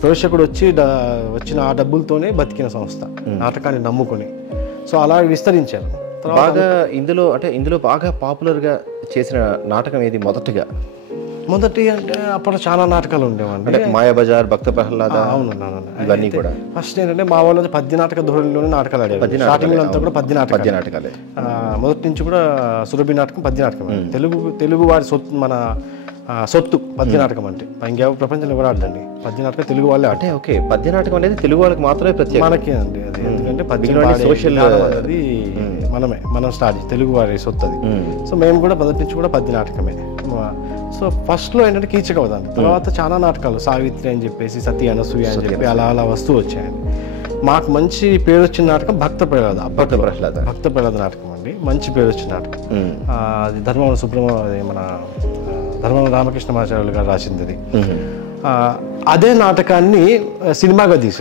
ప్రేక్షకుడు వచ్చిన ఆ డబ్బులతోనే బతికిన సంస్థ నాటకాన్ని నమ్ముకొని. సో అలా విస్తరించారు. బాగా ఇందులో బాగా పాపులర్గా చేసిన నాటకం ఏది మొదటి అంటే అప్పుడు చాలా నాటకాలు ఉండేవండి. అంటే మాయాబజార్, భక్త ప్రహ్లాద, అవును ఇవన్నీ కూడా. ఫస్ట్ ఏంటంటే మా వాళ్ళు పద్య నాటక ధోరణిలోనే నాటకాలు ఆడేది. స్టార్టింగ్ అంతా కూడా పద్య నాటకాలే. మొదటి నుంచి కూడా సురభి నాటకం పద్య నాటకం. తెలుగు వారి సొత్తు, మన సొత్తు పద్య నాటకం అంటే ఇంకెవరు ప్రపంచంలో కూడా ఆడండి పద్య నాటకం తెలుగు వాళ్ళే అంటే. ఓకే, పద్య నాటకం అనేది తెలుగు వాళ్ళకి మాత్రమే ప్రత్యేకం. మనకి అండి అది. ఎందుకంటే పద్యం సోషల్ అది మనం స్టార్ట్ తెలుగు వారి సొత్తు అది. సో మేము కూడా మొదటి నుంచి కూడా పద్య నాటకమే. సో ఫస్ట్లో ఏంటంటే కీచకవదండి. తర్వాత చాలా నాటకాలు సావిత్రి అని చెప్పేసి, సతీ అనసూయ అని చెప్పి అలా వస్తూ వచ్చాయండి. మాకు మంచి పేరు వచ్చిన నాటకం భక్త ప్రహ్లాద నాటకం అండి. మంచి పేరు వచ్చిన నాటకం. అది ధర్మవరం రామకృష్ణమాచార్యులు గారు రాసింది అది. అదే నాటకాన్ని సినిమాగా తీశారు.